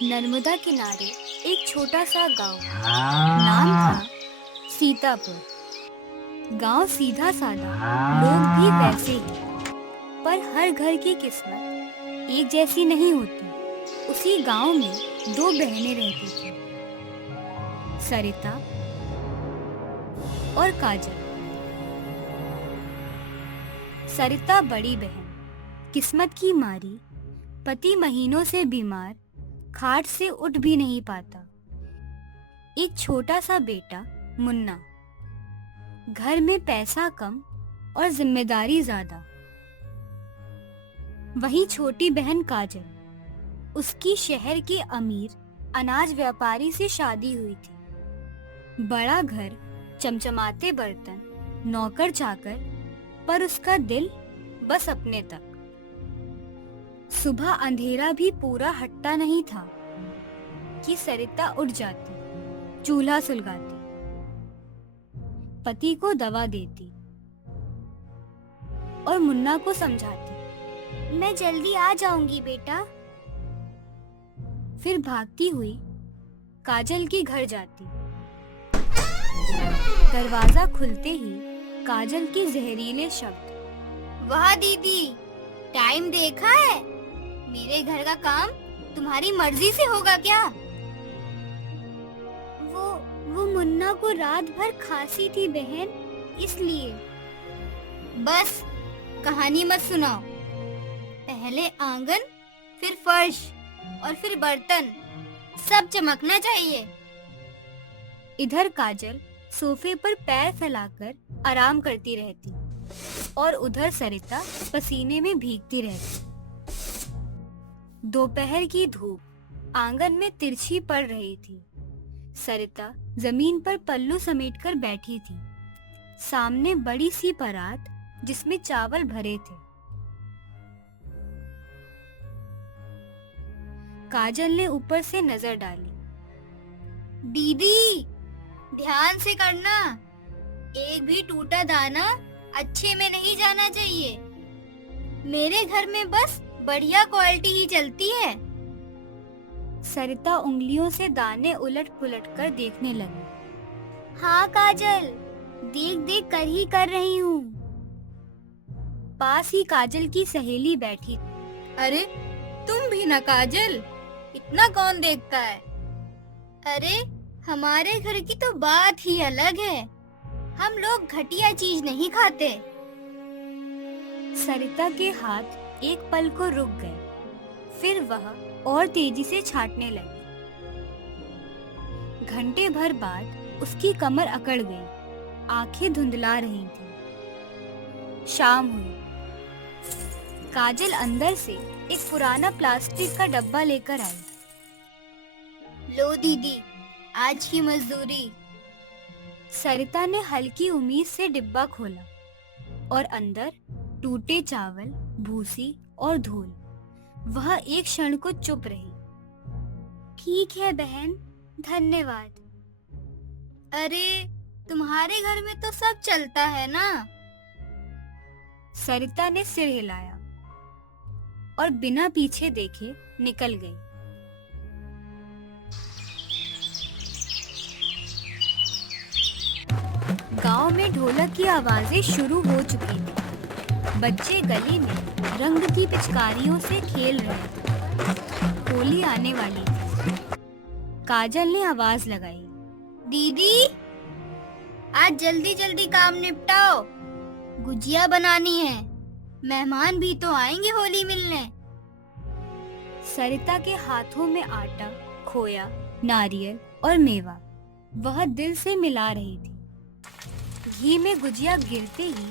नर्मदा किनारे एक छोटा सा गांव। नाम था सीतापुर। गांव सीधा साधा, लोग भी वैसे ही। पर हर घर की किस्मत एक जैसी नहीं होती। उसी गांव में दो बहनें रहती थीं, सरिता और काजल। सरिता बड़ी बहन, किस्मत की मारी, पति महीनों से बीमार, खाट से उठ भी नहीं पाता। एक छोटा सा बेटा मुन्ना। घर में पैसा कम और जिम्मेदारी ज्यादा। वहीं छोटी बहन काजल, उसकी शहर के अमीर अनाज व्यापारी से शादी हुई थी। बड़ा घर, चमचमाते बर्तन, नौकर चाकर, पर उसका दिल बस अपने तक। सुबह अंधेरा भी पूरा हटता नहीं था कि सरिता उठ जाती, चूल्हा सुलगाती, पति को दवा देती और मुन्ना को समझाती, मैं जल्दी आ जाऊंगी बेटा। फिर भागती हुई काजल के घर जाती। दरवाजा खुलते ही काजल के जहरीले शब्द, वाह दीदी, टाइम देखा है? मेरे घर का काम तुम्हारी मर्जी से होगा क्या? वो मुन्ना को रात भर खांसी थी बहन, इसलिए। बस कहानी मत सुनाओ। पहले आंगन, फिर फर्श और फिर बर्तन, सब चमकना चाहिए। इधर काजल सोफे पर पैर फैलाकर आराम करती रहती और उधर सरिता पसीने में भीगती रहती। दोपहर की धूप आंगन में तिरछी पड़ रही थी। सरिता जमीन पर पल्लू समेटकर बैठी थी। सामने बड़ी सी परात जिसमें चावल भरे थे। काजल ने ऊपर से नजर डाली। दीदी, ध्यान से करना, एक भी टूटा दाना अच्छे में नहीं जाना चाहिए। मेरे घर में बस बढ़िया क्वालिटी ही चलती है। सरिता उंगलियों से दाने उलट पुलट कर देखने लगी। हाँ काजल, देख देख कर ही कर रही हूँ। पास ही काजल की सहेली बैठी। अरे तुम भी ना काजल, इतना कौन देखता है? अरे हमारे घर की तो बात ही अलग है, हम लोग घटिया चीज नहीं खाते। सरिता के हाथ एक पल को रुक गए, फिर वह और तेजी से छाटने लगी। घंटे भर बाद उसकी कमर अकड़ गई, आंखें धुंधला रही थीं। शाम हुई। काजल अंदर से एक पुराना प्लास्टिक का डब्बा लेकर आई। लो दीदी, आज की मजदूरी। सरिता ने हल्की उम्मीद से डिब्बा खोला और अंदर टूटे चावल, भूसी और धूल। वह एक क्षण को चुप रही। ठीक है बहन, धन्यवाद। अरे तुम्हारे घर में तो सब चलता है ना? सरिता ने सिर हिलाया और बिना पीछे देखे निकल गई। गांव में ढोलक की आवाजें शुरू हो चुकी थी। बच्चे गली में रंग की पिचकारियों से खेल रहे थे। होली आने वाली थी। काजल ने आवाज लगाई, दीदी, आज जल्दी जल्दी काम निपटाओ, गुजिया बनानी है, मेहमान भी तो आएंगे होली मिलने। सरिता के हाथों में आटा, खोया, नारियल और मेवा वह दिल से मिला रही थी। घी में गुजिया गिरते ही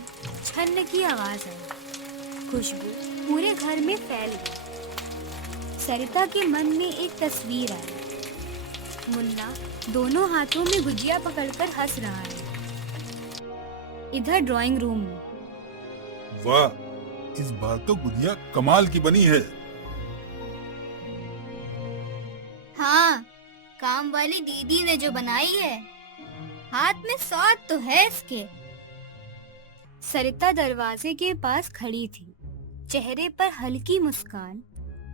छन्न की आवाज आई। खुशबू पूरे घर में फैल गई। सरिता के मन में एक तस्वीर आई। मुन्ना दोनों हाथों में गुजिया पकड़कर हंस रहा है। इधर ड्राइंग रूम में, वाह, इस बार तो गुजिया कमाल की बनी है। हाँ, काम वाली दीदी ने जो बनाई है, हाथ में स्वाद तो है इसके। सरिता दरवाजे के पास खड़ी थी। चेहरे पर हल्की मुस्कान,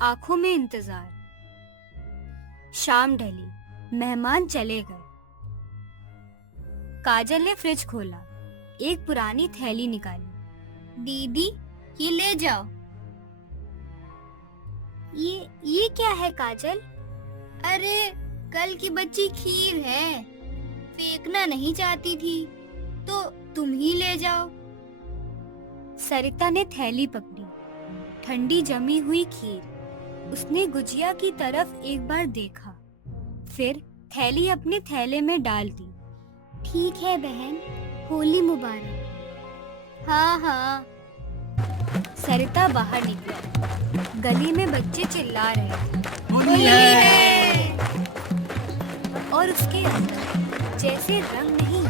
आंखों में इंतजार। शाम ढली, मेहमान चले गए। काजल ने फ्रिज खोला, एक पुरानी थैली निकाली। दीदी, ये ले जाओ। ये क्या है काजल? अरे, कल की बची खीर है, फेंकना नहीं चाहती थी, तो तुम ही ले जाओ। सरिता ने थैली पकड़ी, ठंडी जमी हुई खीर। उसने गुजिया की तरफ एक बार देखा, फिर थैली अपने थैले में डाल दी। ठीक है बहन, होली मुबारक। हाँ हाँ। सरिता बाहर निकली। गली में बच्चे चिल्ला रहे थे, होली है। और उसके अंदर जैसे रंग नहीं,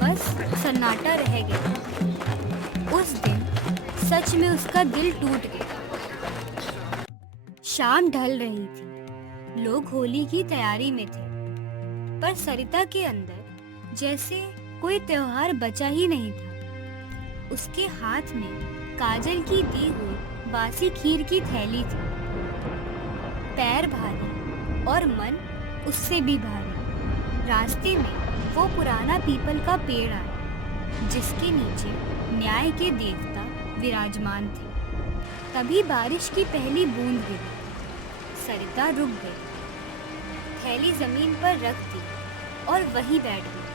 बस सन्नाटा रह गया। उस दिन सच में उसका दिल टूट गया। शाम ढल रही थी, लोग होली की तैयारी में थे, पर सरिता के अंदर जैसे कोई त्योहार बचा ही नहीं था। उसके हाथ में काजल की दी हुई बासी खीर की थैली थी। पैर भारी और मन उससे भी भारी। रास्ते में वो पुराना पीपल का पेड़ आया, जिसके नीचे न्याय के देवता विराजमान थे। तभी बारिश की पहली बूंद गिरी। सरिता रुक गई, थैली जमीन पर रख दी और वहीं बैठ गई।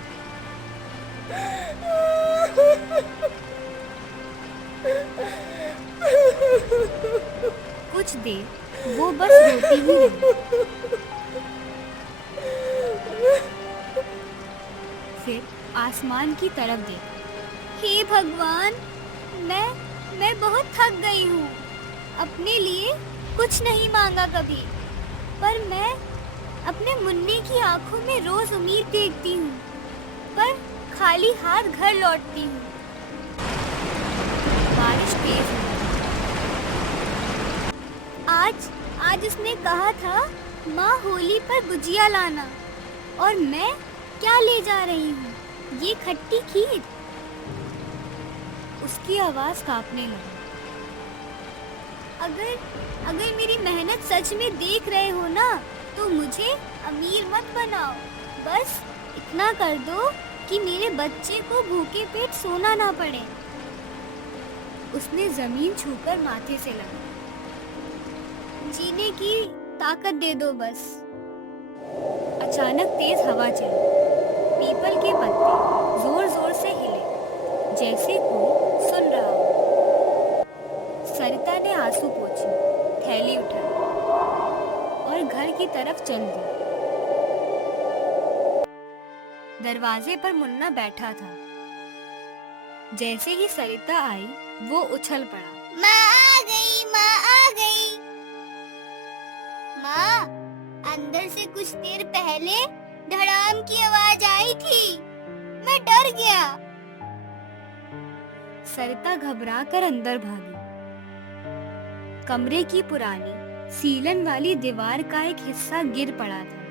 कुछ देर वो बस रोती ही रही। फिर आसमान की तरफ देखा। हे भगवान, मैं बहुत थक गई हूँ। अपने लिए कुछ नहीं मांगा कभी, पर मैं अपने मुन्ने की आंखों में रोज उम्मीद देखती हूँ, पर खाली हाथ घर लौटती हूँ। बारिश तेज हुई। आज उसने कहा था माँ होली पर गुजिया लाना, और मैं क्या ले जा रही हूँ, ये खट्टी खीर। उसकी आवाज कांपने लगी। अगर मेरी मेहनत सच में देख रहे हो ना, तो मुझे अमीर मत बनाओ। बस इतना कर दो कि मेरे बच्चे को भूखे पेट सोना ना पड़े। उसने जमीन छूकर माथे से लगा। जीने की ताकत दे दो बस। अचानक तेज हवा चली। पीपल के पत्ते जोर जोर से हिले, जैसे कोई सुन रहा हो। सरिता ने आंसू पोंछे, थैली उठाई और घर की तरफ चल दी। दरवाजे पर मुन्ना बैठा था। जैसे ही सरिता आई, वो उछल पड़ा। माँ आ गई, माँ आ गई। माँ, अंदर से कुछ देर पहले धड़ाम की आवाज आई थी, मैं डर गया। सरिता घबराकर अंदर भागी। कमरे की पुरानी सीलन वाली दीवार का एक हिस्सा गिर पड़ा था,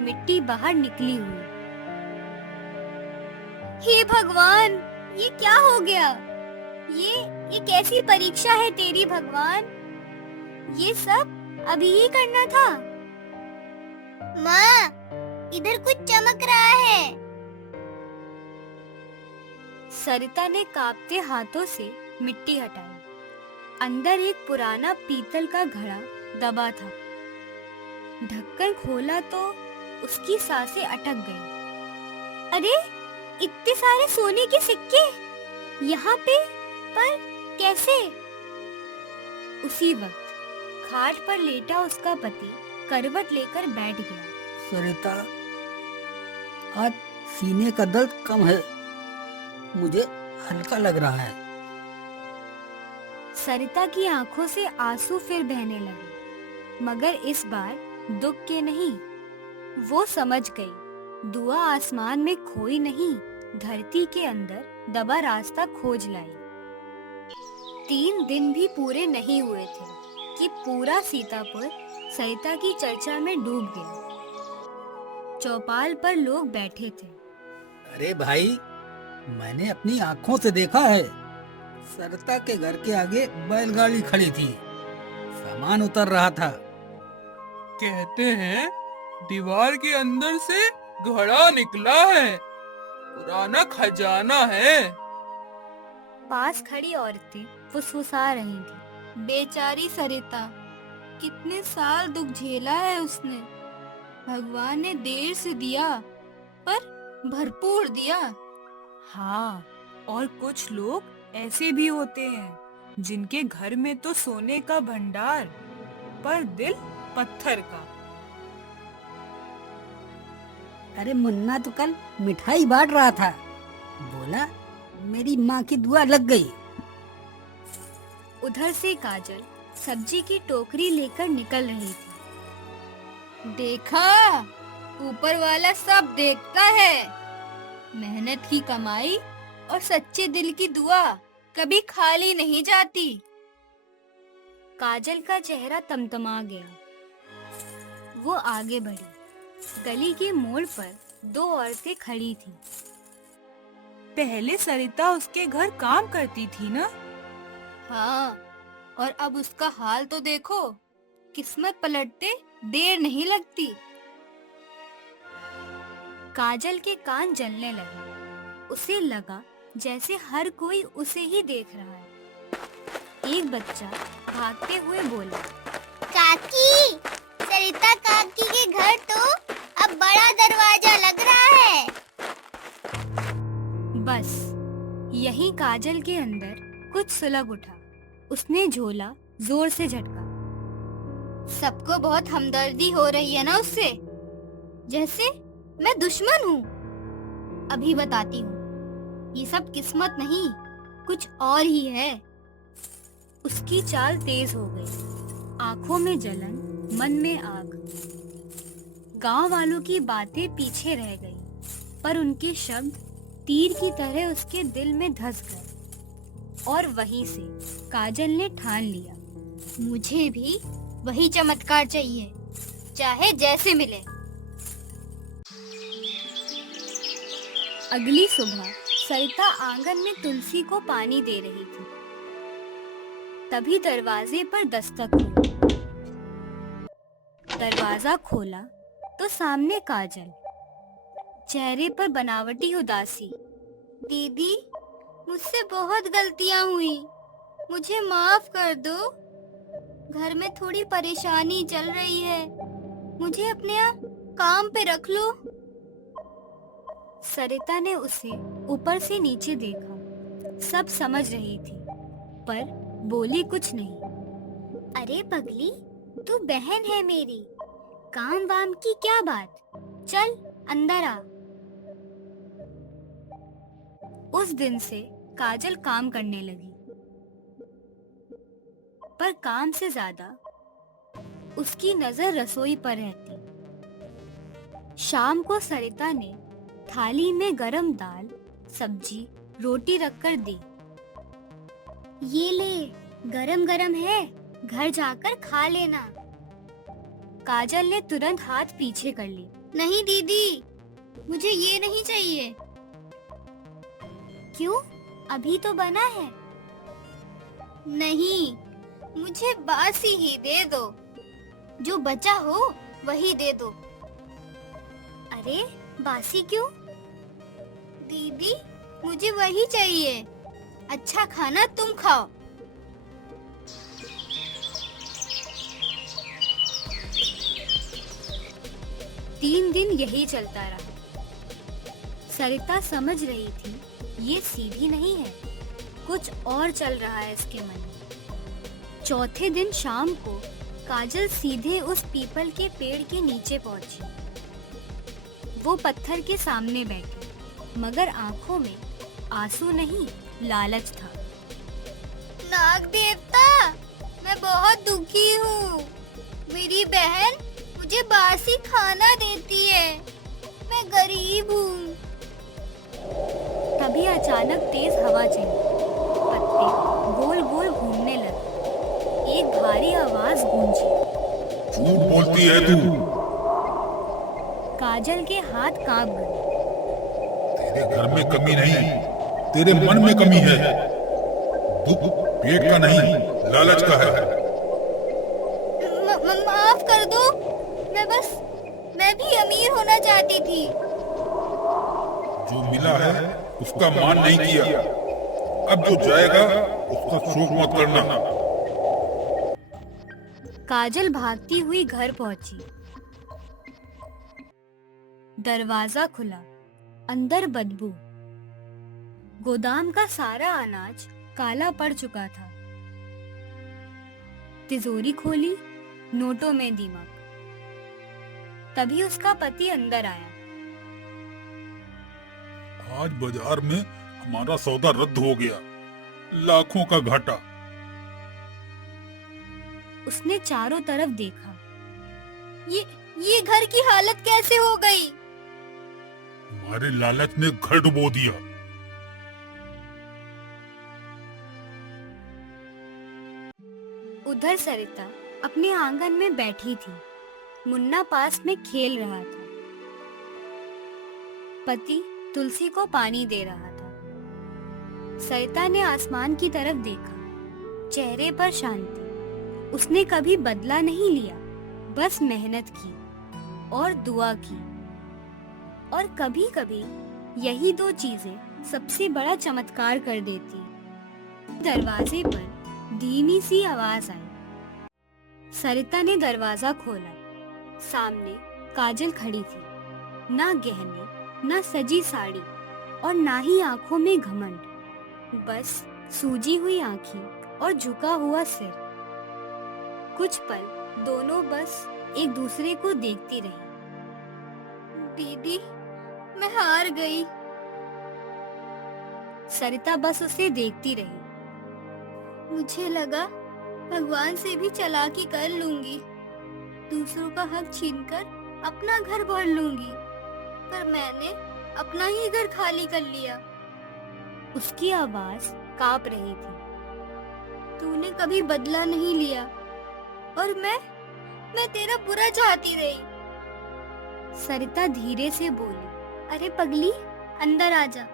मिट्टी बाहर निकली हुई। हे भगवान, ये क्या हो गया? ये कैसी परीक्षा है तेरी भगवान? ये सब अभी ही करना था। माँ, इधर कुछ चमक रहा है। सरिता ने कांपते हाथों से मिट्टी हटाई। अंदर एक पुराना पीतल का घड़ा दबा था। ढक्कन खोला तो उसकी सांसें अटक गईं। अरे, इतने सारे सोने के सिक्के यहाँ पे, पर कैसे? उसी वक्त खाट पर लेटा उसका पति करवट लेकर बैठ गया। सरिता, आज सीने का दर्द कम है, मुझे हल्का लग रहा है। सरिता की आंखों से आंसू फिर बहने लगे, मगर इस बार दुख के नहीं। वो समझ गई, दुआ आसमान में खोई नहीं, धरती के अंदर दबा रास्ता खोज लाई। 3 दिन भी पूरे नहीं हुए थे कि पूरा सीतापुर सरिता की चर्चा में डूब गया। चौपाल पर लोग बैठे थे। अरे भाई, मैंने अपनी आंखों से देखा है, सरिता के घर के आगे बैलगाड़ी खड़ी थी, सामान उतर रहा था। कहते हैं दीवार के अंदर से घड़ा निकला है, पुराना खजाना है। पास खड़ी औरतें फुसफुसा रही थीं। बेचारी सरिता, कितने साल दुख झेला है उसने। भगवान ने देर से दिया पर भरपूर दिया। हाँ, और कुछ लोग ऐसे भी होते हैं जिनके घर में तो सोने का भंडार पर दिल पत्थर का। अरे मुन्ना तो कल मिठाई बांट रहा था, बोला मेरी माँ की दुआ लग गई। उधर से काजल सब्जी की टोकरी लेकर निकल रही थी। देखा, ऊपर वाला सब देखता है। मेहनत की कमाई और सच्चे दिल की दुआ कभी खाली नहीं जाती। काजल का चेहरा तमतमा गया। वो आगे बढ़ी। गली के मोड़ पर दो औरतें खड़ी थीं। पहले सरिता उसके घर काम करती थी ना? हाँ, और अब उसका हाल तो देखो। किस्मत पलटते देर नहीं लगती। काजल के कान जलने लगे। उसे लगा जैसे हर कोई उसे ही देख रहा है। एक बच्चा भागते हुए बोला, काकी, सरिता काकी के घर तो अब बड़ा दरवाजा लग रहा है। बस यही काजल के अंदर कुछ सुलग उठा। उसने झोला जोर से झटका। सबको बहुत हमदर्दी हो रही है ना उससे, जैसे मैं दुश्मन हूँ। अभी बताती हूँ, ये सब किस्मत नहीं, कुछ और ही है। उसकी चाल तेज हो गई। आंखों में जलन, मन में आग। गांव वालों की बातें पीछे रह गई, पर उनके शब्द तीर की तरह उसके दिल में धंस गए। और वहीं से काजल ने ठान लिया, मुझे भी वही चमत्कार चाहिए, चाहे जैसे मिले। अगली सुबह सरिता आंगन में तुलसी को पानी दे रही थी। तभी दरवाजे पर दस्तक हुई। दरवाजा खोला तो सामने काजल, चेहरे पर बनावटी उदासी। दीदी, मुझसे बहुत गलतियां हुई, मुझे माफ कर दो। घर में थोड़ी परेशानी चल रही है, मुझे अपने आप काम पे रख लो। सरिता ने उसे ऊपर से नीचे देखा। सब समझ रही थी, पर बोली कुछ नहीं। अरे पगली, तू बहन है मेरी, काम वाम की क्या बात, चल अंदर आ। उस दिन से काजल काम करने लगी, पर काम से ज्यादा उसकी नजर रसोई पर रहती। शाम को सरिता ने थाली में गरम दाल, सब्जी, रोटी रखकर दी। ये ले, गरम गरम है, घर जाकर खा लेना। काजल ने तुरंत हाथ पीछे कर ली। नहीं दीदी, मुझे ये नहीं चाहिए। क्यों? अभी तो बना है। नहीं, मुझे बासी ही दे दो, जो बचा हो वही दे दो। अरे बासी क्यों? दीदी, मुझे वही चाहिए, अच्छा खाना तुम खाओ। तीन दिन यही चलता रहा। सरिता समझ रही थी ये सीधी नहीं है, कुछ और चल रहा है इसके मन में। चौथे दिन शाम को काजल सीधे उस पीपल के पेड़ के नीचे पहुंची। वो पत्थर के सामने बैठी, मगर आंखों में आंसू नहीं, लालच था। नाग देवता, मैं बहुत दुखी हूँ। मेरी बहन मुझे बासी खाना देती है, मैं गरीब हूँ। तभी अचानक तेज हवा चली, पत्ते गोल गोल घूमने लगे। एक भारी आवाज गूंजी, झूठ बोलती है तू। काजल के हाथ कांप गए। तेरे घर में कमी नहीं, तेरे मन में कमी है। दुख पेट का नहीं, लालच का है। माफ कर दो, मैं भी अमीर होना चाहती थी। जो मिला है उसका मान नहीं किया, अब जो जाएगा उसका शोक मत करना। काजल भागती हुई घर पहुंची। दरवाजा खुला, अंदर बदबू। गोदाम का सारा अनाज काला पड़ चुका था। तिजोरी खोली, नोटों में दीमक। तभी उसका पति अंदर आया। आज बाजार में हमारा सौदा रद्द हो गया, लाखों का घाटा। उसने चारों तरफ देखा। ये घर की हालत कैसे हो गई? हमारे लालच ने घर डुबो दिया। उधर सरिता अपने आंगन में बैठी थी। मुन्ना पास में खेल रहा था। पति तुलसी को पानी दे रहा था। सरिता ने आसमान की तरफ देखा, चेहरे पर शांति। उसने कभी बदला नहीं लिया, बस मेहनत की और दुआ की। और कभी कभी यही दो चीजें सबसे बड़ा चमत्कार कर देती। दरवाजे पर धीमी सी आवाज आई। सरिता ने दरवाजा खोला। सामने काजल खड़ी थी। ना गहने, ना सजी साड़ी और ना ही आंखों में घमंड, बस सूजी हुई आंखें और झुका हुआ सिर। कुछ पल दोनों बस एक दूसरे को देखती रही। दीदी, मैं हार गई। सरिता बस उसे देखती रही। मुझे लगा भगवान से भी चालाकी कर लूंगी, दूसरों का हक छीनकर अपना घर भर लूंगी, पर मैंने अपना ही घर खाली कर लिया। उसकी आवाज कांप रही थी। तूने कभी बदला नहीं लिया और मैं तेरा बुरा चाहती रही। सरिता धीरे से बोली। अरे पगली, अंदर आजा।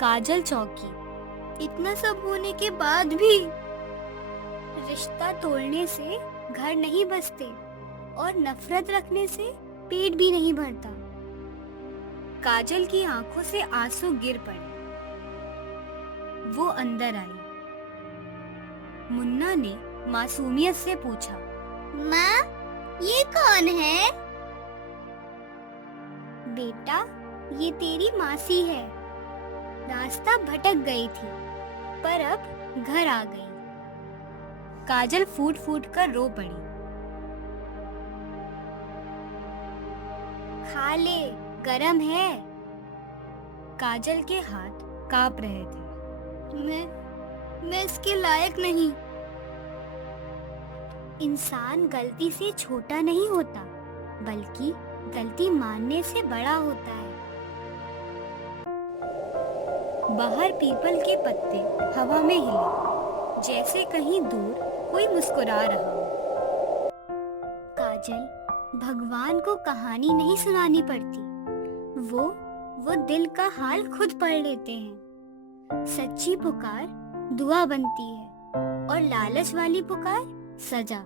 काजल चौंकी। इतना सब होने के बाद भी रिश्ता तोड़ने से घर नहीं बसते और नफरत रखने से पेट भी नहीं भरता। काजल की आंखों से आंसू गिर पड़े। वो अंदर आई। मुन्ना ने मासूमियत से पूछा, माँ, ये कौन है? बेटा, ये तेरी मासी है। रास्ता भटक गई थी, पर अब घर आ गई। काजल फूट फूट कर रो पड़ी। खा ले, गरम है। काजल के हाथ कांप रहे थे। मैं इसके लायक नहीं। इंसान गलती से छोटा नहीं होता, बल्कि गलती मानने से बड़ा होता है। बाहर पीपल के पत्ते हवा में हिले, जैसे कहीं दूर कोई मुस्कुरा रहा हो। काजल, भगवान को कहानी नहीं सुनानी पड़ती, वो दिल का हाल खुद पढ़ लेते हैं। सच्ची पुकार दुआ बनती है और लालच वाली पुकार सजा।